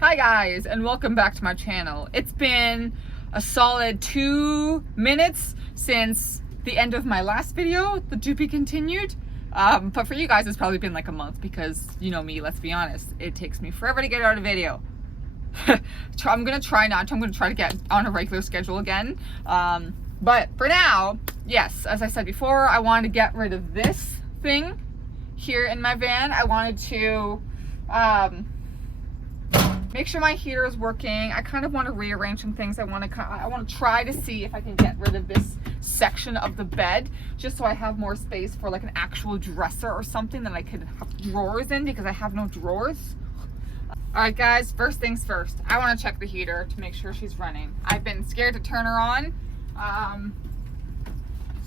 Hi guys, and welcome back to my channel. It's been a solid 2 minutes since the end of my last video, the to be continued. But for you guys, it's probably been like a month because you know me, let's be honest. It takes me forever to get out a video. I'm gonna try to get on a regular schedule again. But for now, yes, as I said before, I wanted to get rid of this thing here in my van. I wanted to, make sure my heater is working. I kind of want to rearrange some things. I want to try to see if I can get rid of this section of the bed just so I have more space for like an actual dresser or something that I could have drawers in, because I have no drawers. All right guys, first things first, I want to check the heater to make sure she's running. I've been scared to turn her on.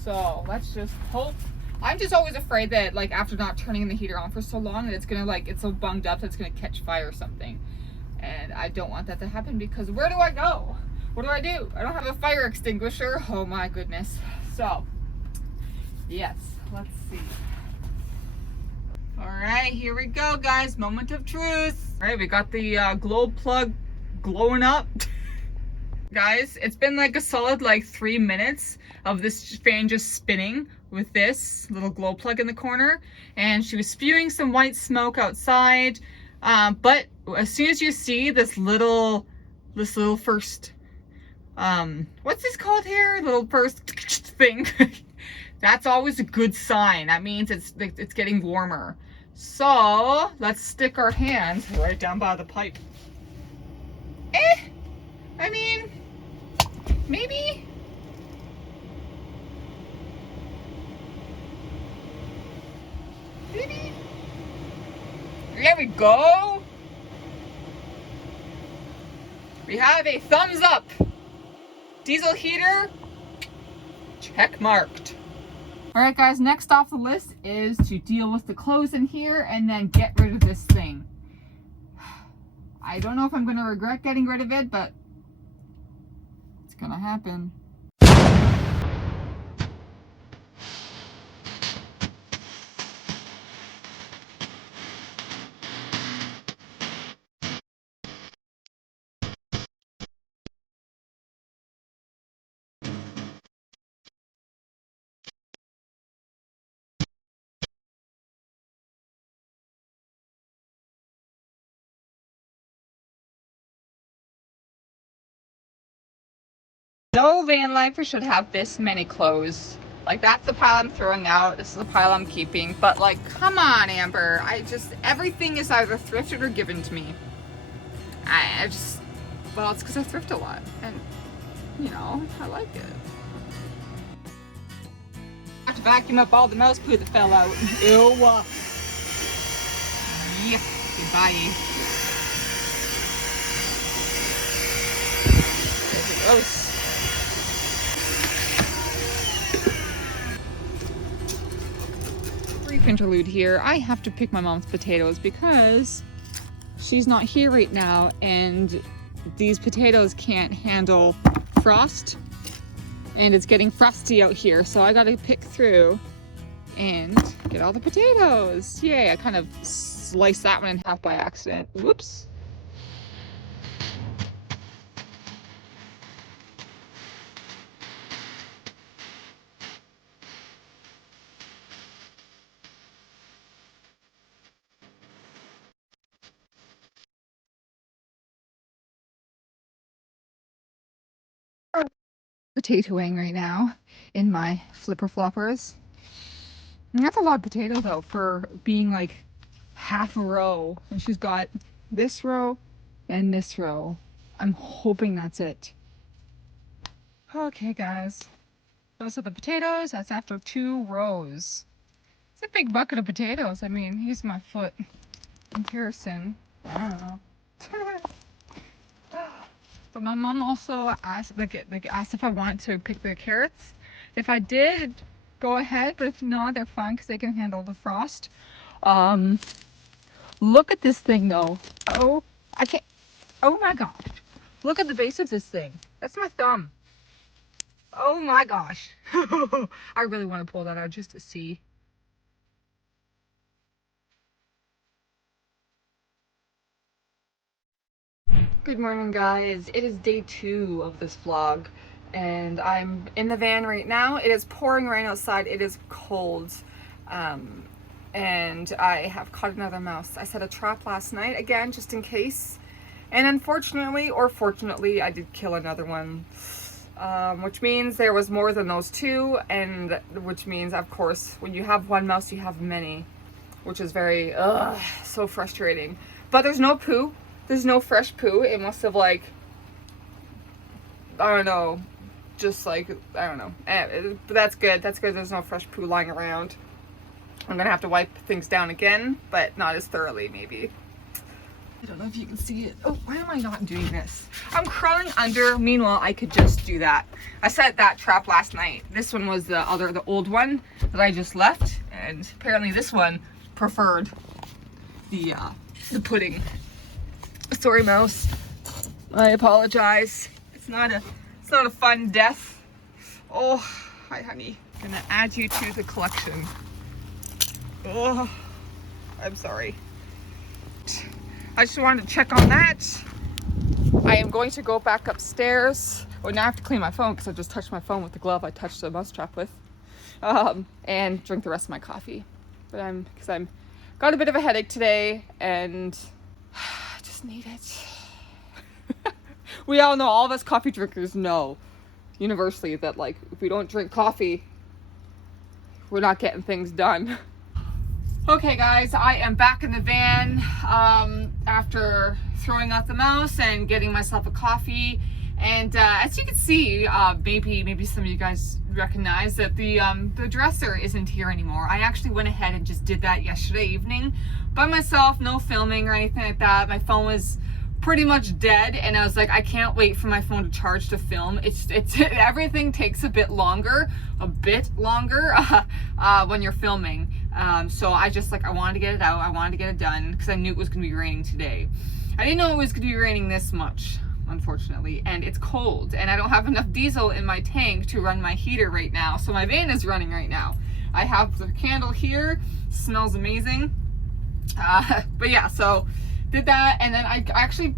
So let's just hope. I'm just always afraid that like after not turning the heater on for so long that it's gonna it's so bunged up that it's gonna catch fire or something. And I don't want that to happen, because where do I go? What do? I don't have a fire extinguisher. Oh my goodness. So, yes, let's see. All right, here we go, guys. Moment of truth. All right, we got the glow plug glowing up. Guys, it's been like a solid 3 minutes of this fan just spinning with this little glow plug in the corner. And she was spewing some white smoke outside. But as soon as you see this little first, what's this called here? Little first thing, that's always a good sign. That means it's getting warmer. So let's stick our hands right down by the pipe. I mean, maybe. There we go. We have a thumbs up. Diesel heater, check marked. All right guys, next off the list is to deal with the clothes in here and then get rid of this thing. I don't know if I'm gonna regret getting rid of it, but it's gonna happen. No van lifer should have this many clothes. Like, that's the pile I'm throwing out. This is the pile I'm keeping. But like, come on, Amber. Everything is either thrifted or given to me. Well, it's because I thrift a lot. And, you know, I like it. I have to vacuum up all the mouse poo that fell out. Ew. Yeah. Goodbye. Gross. Brief interlude here. I have to pick my mom's potatoes because she's not here right now, and these potatoes can't handle frost, and it's getting frosty out here, so I gotta pick through and get all the potatoes. Yay, I kind of sliced that one in half by accident. Whoops. Potatoing right now in my flipper floppers. And that's a lot of potato though for being like half a row. And she's got this row and this row. I'm hoping that's it. Okay guys, those are the potatoes. That's after 2 rows. It's a big bucket of potatoes. I mean, here's my foot comparison. I don't know. But my mom also asked, asked if I wanted to pick the carrots. If I did, go ahead. But if not, they're fine because they can handle the frost. Look at this thing though. Oh, I can't. Oh my gosh. Look at the base of this thing. That's my thumb. Oh my gosh. I really want to pull that out just to see. Good morning, guys. It is day 2 of this vlog and I'm in the van right now. It is pouring rain outside. It is cold. And I have caught another mouse. I set a trap last night, again, just in case. And unfortunately, or fortunately, I did kill another one. Which means there was more than those 2, and which means, of course, when you have one mouse, you have many. Which is very, so frustrating. But there's no poo. There's no fresh poo. It must have, like, I don't know, just like, I don't know. But that's good. That's good. There's no fresh poo lying around. I'm gonna have to wipe things down again, but not as thoroughly, maybe. I don't know if you can see it. Oh, why am I not doing this? I'm crawling under. Meanwhile, I could just do that. I set that trap last night. This one was the old one that I just left, and apparently this one preferred the pudding. Sorry, mouse. I apologize. It's not a fun death. Oh, hi, honey. I'm gonna add you to the collection. Oh, I'm sorry. I just wanted to check on that. I am going to go back upstairs. Oh, now I have to clean my phone because I just touched my phone with the glove I touched the mouse trap with. And drink the rest of my coffee. But because I'm got a bit of a headache today and I just need it. We all know, all of us coffee drinkers know universally that, like, if we don't drink coffee, we're not getting things done. Okay, guys, I am back in the van after throwing out the mouse and getting myself a coffee. And as you can see, maybe some of you guys recognize that the dresser isn't here anymore. I actually went ahead and just did that yesterday evening by myself, no filming or anything like that. My phone was pretty much dead, and I was like, I can't wait for my phone to charge to film. It's everything takes a bit longer when you're filming. So I just, like, I wanted to get it out. I wanted to get it done because I knew it was going to be raining today. I didn't know it was going to be raining this much, unfortunately, and it's cold, and I don't have enough diesel in my tank to run my heater right now, so my van is running right now. I have the candle here, smells amazing. But yeah, so did that, and then I actually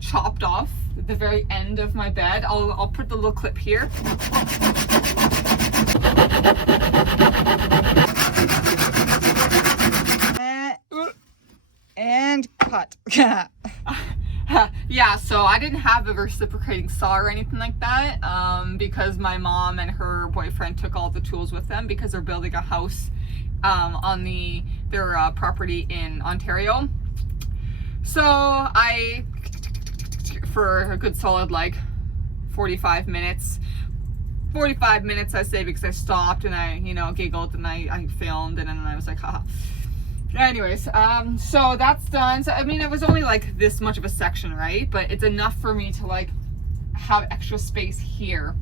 chopped off the very end of my bed. I'll put the little clip here. And cut. Yeah, so I didn't have a reciprocating saw or anything like that, because my mom and her boyfriend took all the tools with them because they're building a house on their property in Ontario. So I, for a good solid, like, 45 minutes I say, because I stopped and I, giggled and I filmed, and then I was like, haha. Anyways, so that's done. So I mean, it was only like this much of a section, right? But it's enough for me to, like, have extra space here,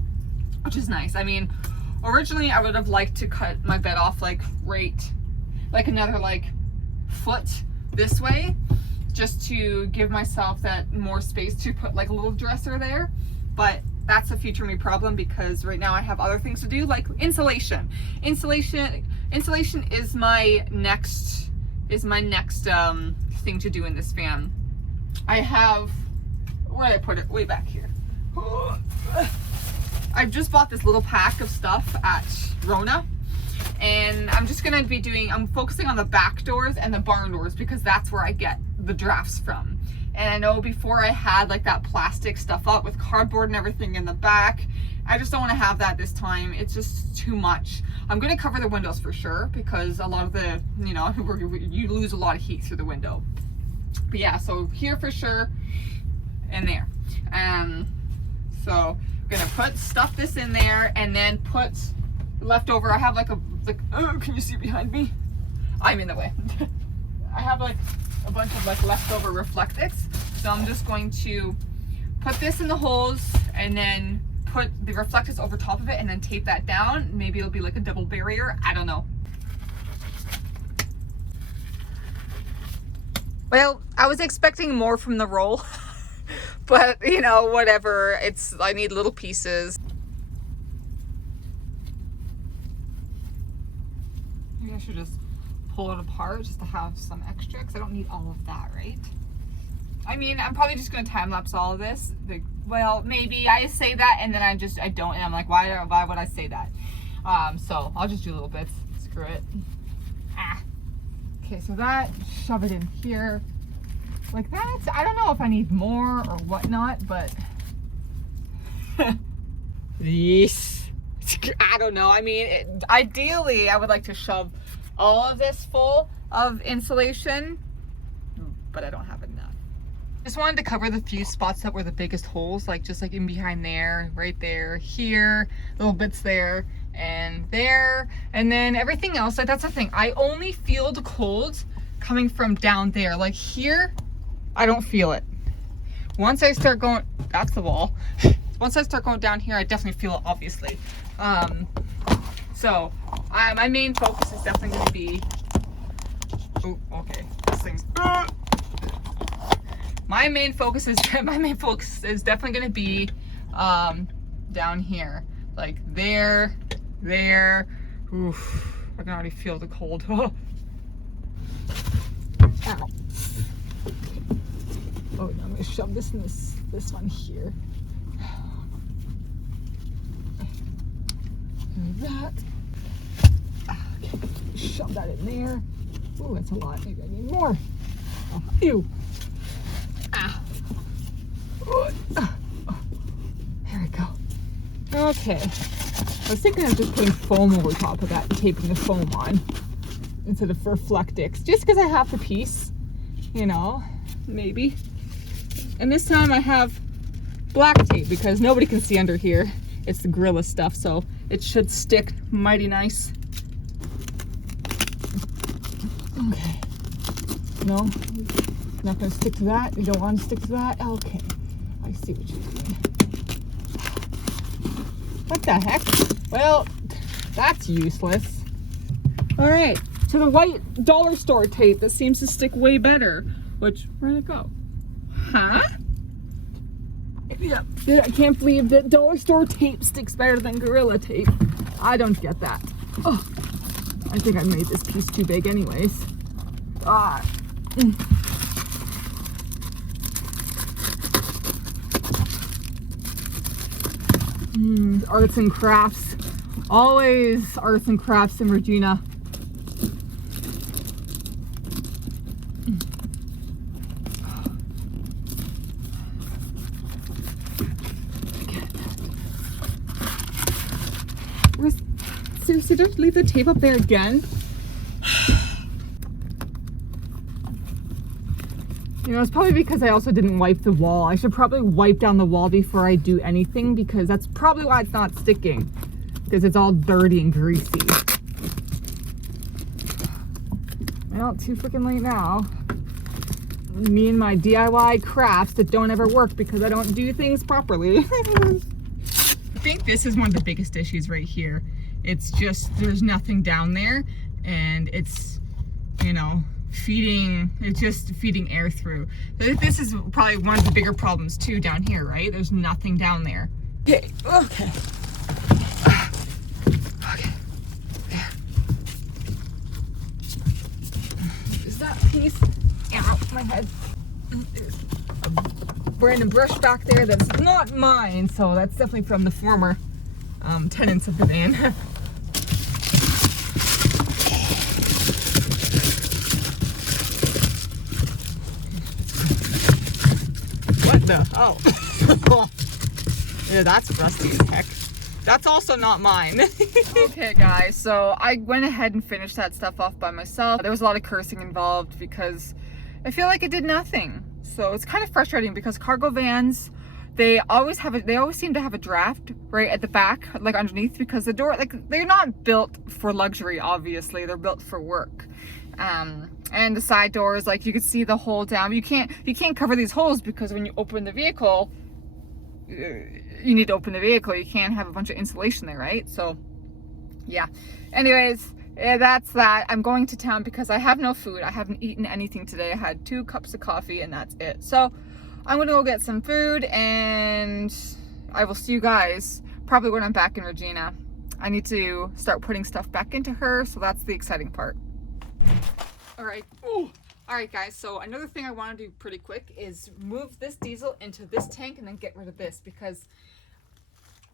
which is nice. I mean, originally I would have liked to cut my bed off, like, like another, like, foot this way, just to give myself that more space to put, like, a little dresser there. But that's a future me problem, because right now I have other things to do, like insulation. Insulation is my next thing to do in this van. I have, where did I put it? Way back here. I've just bought this little pack of stuff at Rona, and I'm just gonna be I'm focusing on the back doors and the barn doors, because that's where I get the drafts from. And I know before I had, like, that plastic stuff up with cardboard and everything in the back. I just don't want to have that this time. It's just too much. I'm going to cover the windows for sure, because a lot of the, you lose a lot of heat through the window. But yeah, so here for sure, and there. So I'm going to put this in there, and then put leftover. I have oh, can you see behind me? I'm in the way. I have, like, a bunch of, like, leftover Reflectix. So I'm just going to put this in the holes, and then put the Reflectix over top of it, and then tape that down. Maybe it'll be like a double barrier. I don't know. Well, I was expecting more from the roll, but, whatever. I need little pieces. Maybe I should just pull it apart just to have some extra, because I don't need all of that, right? I mean, I'm probably just gonna time lapse all of this. Well, maybe I say that and then I don't, and I'm like, why would I say that? So I'll just do little bits. Screw it. Okay, so that, shove it in here. Like that. I don't know if I need more or whatnot, but yes. I don't know. I mean, ideally, I would like to shove all of this full of insulation, but I don't have enough. Just wanted to cover the few spots that were the biggest holes, like just like in behind there, right there, here, little bits there, and then everything else. Like that's the thing. I only feel the cold coming from down there. Like here, I don't feel it. Once I start going, that's the wall. Once I start going down here, I definitely feel it, obviously. So my main focus is definitely going to be, oh, okay, this thing's, my main focus is definitely going to be down here, like there. Oof, I can already feel the cold. Ow. Oh, now I'm going to shove this in this one here. That. Okay, shove that in there. Oh, that's a lot. Maybe I need more. Oh, ew. Oh, there we go. Okay. I was thinking of just putting foam over top of that and taping the foam on instead of Reflectix, just because I have the piece, you know, maybe. And this time I have black tape because nobody can see under here. It's the Gorilla stuff, so it should stick mighty nice. Okay. No, not gonna stick to that. You don't want to stick to that? Okay. I see what you're doing. What the heck? Well, that's useless. All right, to the white dollar store tape that seems to stick way better. Which, where'd it go? Huh? Yeah, I can't believe that dollar store tape sticks better than Gorilla tape. I don't get that. Oh, I think I made this piece too big anyways. Arts and crafts. Always arts and crafts in Regina. Seriously, don't leave the tape up there again. You know, it's probably because I also didn't wipe the wall. I should probably wipe down the wall before I do anything, because that's probably why it's not sticking. Because it's all dirty and greasy. Well, too freaking late now. Me and my DIY crafts that don't ever work because I don't do things properly. I think this is one of the biggest issues right here. It's just, there's nothing down there, and it's, you know, it's just feeding air through. This is probably one of the bigger problems too down here, right? There's nothing down there. Okay. Okay. There. Is that piece? Ow, my head. There's a Brandon brush back there that's not mine, so that's definitely from the former tenants of the van. Oh. Yeah, that's rusty as heck. That's also not mine. Okay, guys, so I went ahead and finished that stuff off by myself. There was a lot of cursing involved because I feel like it did nothing. So it's kind of frustrating because cargo vans, they always seem to have a draft right at the back, like underneath, because the door, like, they're not built for luxury, obviously. They're built for work. And the side doors, like, you can see the hole down. You can't cover these holes because when you open the vehicle, you need to open the vehicle. You can't have a bunch of insulation there, right? So yeah, anyways, yeah, that's that. I'm going to town because I have no food. I haven't eaten anything today. I had 2 cups of coffee and that's it. So I'm gonna go get some food, and I will see you guys probably when I'm back in Regina. I need to start putting stuff back into her, so that's the exciting part. All right. Ooh, Alright guys, so another thing I want to do pretty quick is move this diesel into this tank and then get rid of this, because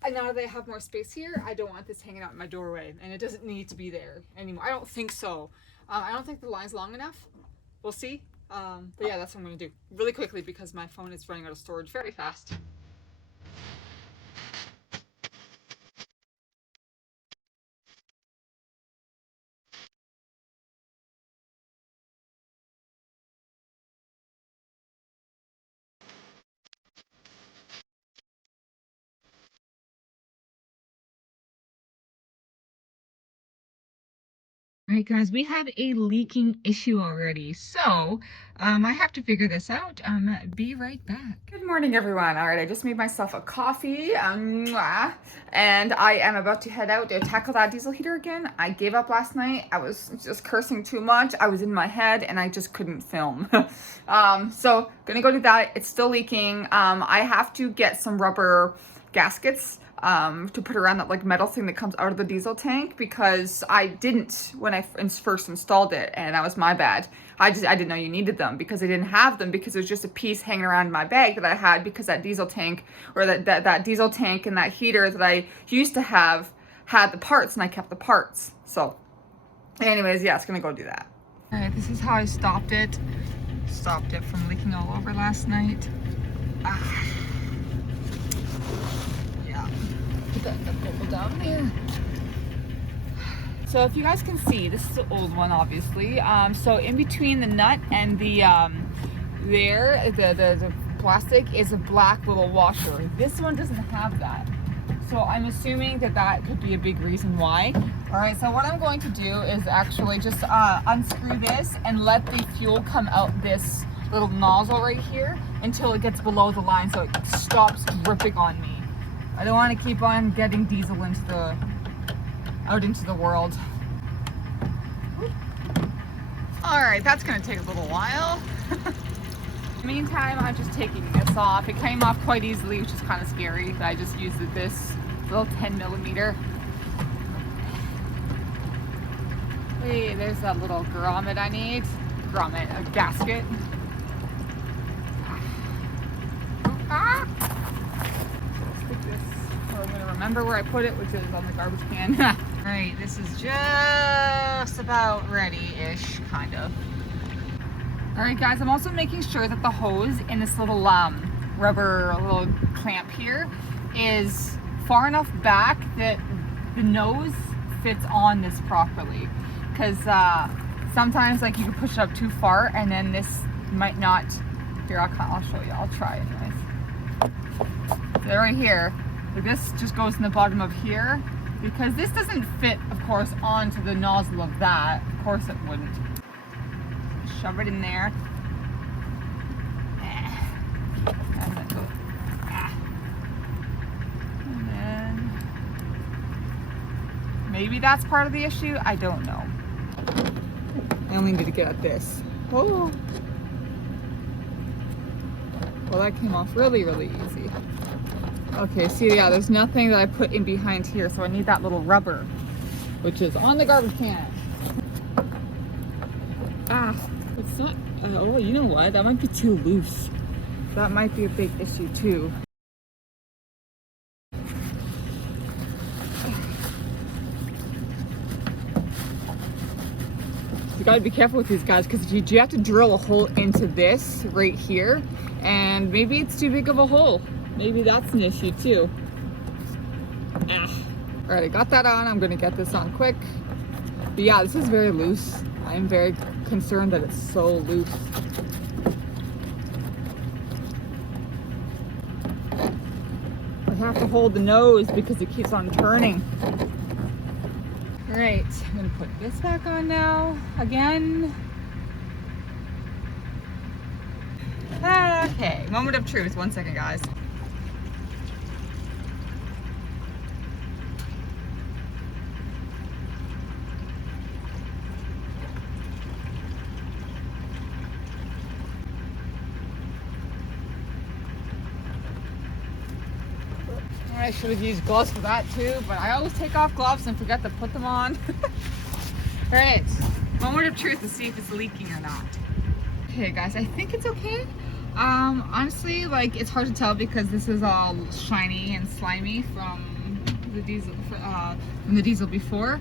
now that I have more space here, I don't want this hanging out in my doorway, and it doesn't need to be there anymore. I don't think so. I don't think the line's long enough. We'll see. But yeah, that's what I'm going to do really quickly because my phone is running out of storage very fast. Alright guys, we have a leaking issue already, so I have to figure this out. Be right back. Good morning everyone. Alright, I just made myself a coffee, and I am about to head out to tackle that diesel heater again. I gave up last night. I was just cursing too much. I was in my head and I just couldn't film. So gonna go do that. It's still leaking. I have to get some rubber gaskets to put around that like metal thing that comes out of the diesel tank, because I didn't when I first installed it, and that was my bad. I didn't know you needed them because I didn't have them, because it was just a piece hanging around in my bag that I had, because that diesel tank, or that diesel tank and that heater that I used to have had the parts, and I kept the parts. So anyways, yeah, it's gonna go do that. All right, this is how I stopped it from leaking all over last night. Put that bubble down there. So if you guys can see, this is the old one, obviously. So in between the nut and the the plastic is a black little washer. This one doesn't have that. So I'm assuming that could be a big reason why. All right, so what I'm going to do is actually just unscrew this and let the fuel come out this little nozzle right here until it gets below the line, so it stops dripping on me. I don't want to keep on getting diesel out into the world. Alright, that's going to take a little while. Meantime, I'm just taking this off. It came off quite easily, which is kind of scary. I just used this little 10mm. Hey, there's that little grommet I need. A gasket. I'm going to remember where I put it, which is on the garbage can. Alright, this is just about ready-ish, kind of. Alright guys, I'm also making sure that the hose in this little rubber little clamp here is far enough back that the nose fits on this properly. Because sometimes like you can push it up too far and then this might not. Here, I'll show you. I'll try it anyways. So right here. This just goes in the bottom of here, because this doesn't fit, of course, onto the nozzle of that. Of course it wouldn't. Shove it in there. And then maybe that's part of the issue. I don't know. I only need to get at this. Oh. Well, that came off really, really easy. Okay, see, yeah, there's nothing that I put in behind here, so I need that little rubber, which is on the garbage can. It's not, oh, you know what? That might be too loose. That might be a big issue, too. You gotta be careful with these guys, because you have to drill a hole into this right here, and maybe it's too big of a hole. Maybe that's an issue too. Alright, I got that on. I'm gonna get this on quick. But yeah, this is very loose. I'm very concerned that it's so loose. I have to hold the nose because it keeps on turning. Alright, I'm gonna put this back on now. Again. Okay, moment of truth. 1 second, guys. I should have used gloves for that too, but I always take off gloves and forget to put them on. Alright, moment of truth to see if it's leaking or not. Okay, guys, I think it's okay. Honestly, like, it's hard to tell because this is all shiny and slimy from the diesel before.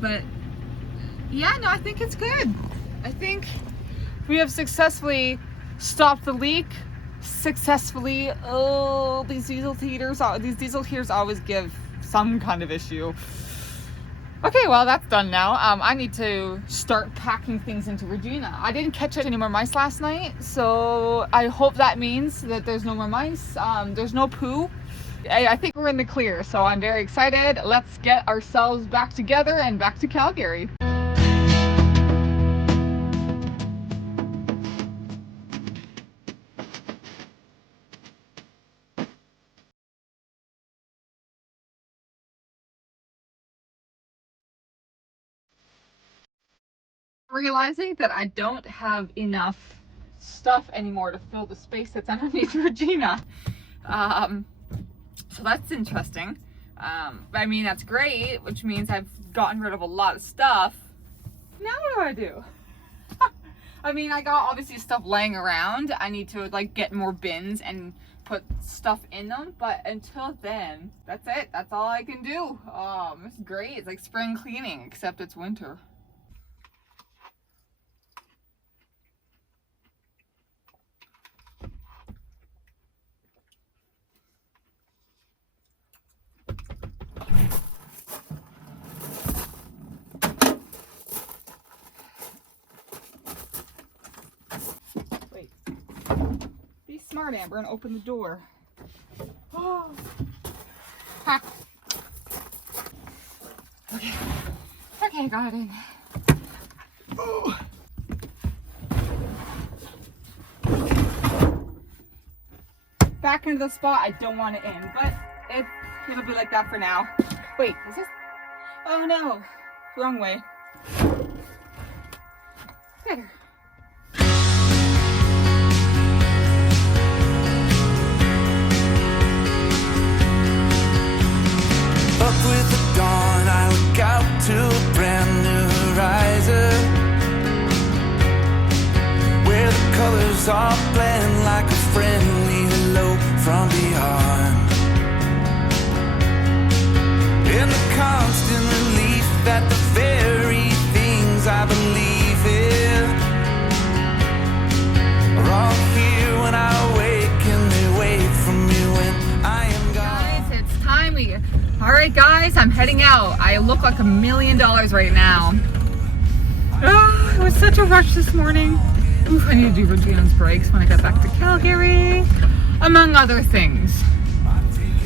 But yeah, no, I think it's good. I think we have successfully stopped the leak. Successfully. Oh, these diesel heaters always give some kind of issue. Okay, well, that's done now. I need to start packing things into Regina. I didn't catch any more mice last night, so I hope that means that there's no more mice. There's no poo. I think we're in the clear, so I'm very excited. Let's get ourselves back together and back to Calgary. Realizing that I don't have enough stuff anymore to fill the space that's underneath Regina. So that's interesting. I mean, that's great, which means I've gotten rid of a lot of stuff. Now what do? I mean, I got obviously stuff laying around. I need to like get more bins and put stuff in them, but until then, that's it. That's all I can do. It's great. It's like spring cleaning, except it's winter. Be smart, Amber, and open the door. Oh. Ha. Okay. Okay, got it. Oh. Back into the spot I don't want it in, but it'll be like that for now. Wait, is this? Oh no, wrong way. Better. Up with the dawn, I look out to a brand new horizon, where the colors all blend like a friendly hello from beyond. In the constant relief that the very things I believe in are all here when I wake, and they wait for me when I am gone. Guys, it's time. Alright guys, I'm heading out. I look like $1 million right now. Oh, it was such a rush this morning. Oof, I need to do Regina's brakes when I get back to Calgary, among other things.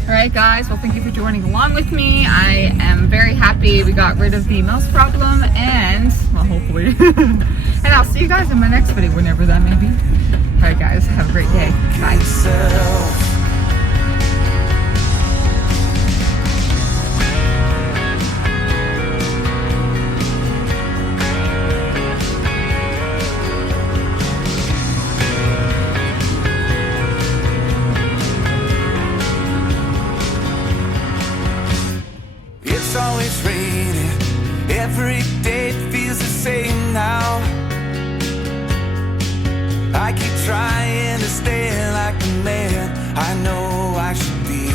Alright guys, well, thank you for joining along with me. I am very happy we got rid of the mouse problem, and, well, hopefully. And I'll see you guys in my next video, whenever that may be. Alright guys, have a great day. Bye. Always raining, every day feels the same now. I keep trying to stay like the man I know I should be.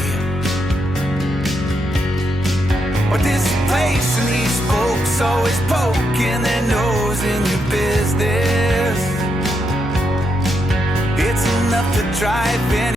But this place and these folks always poking their nose in your business. It's enough to drive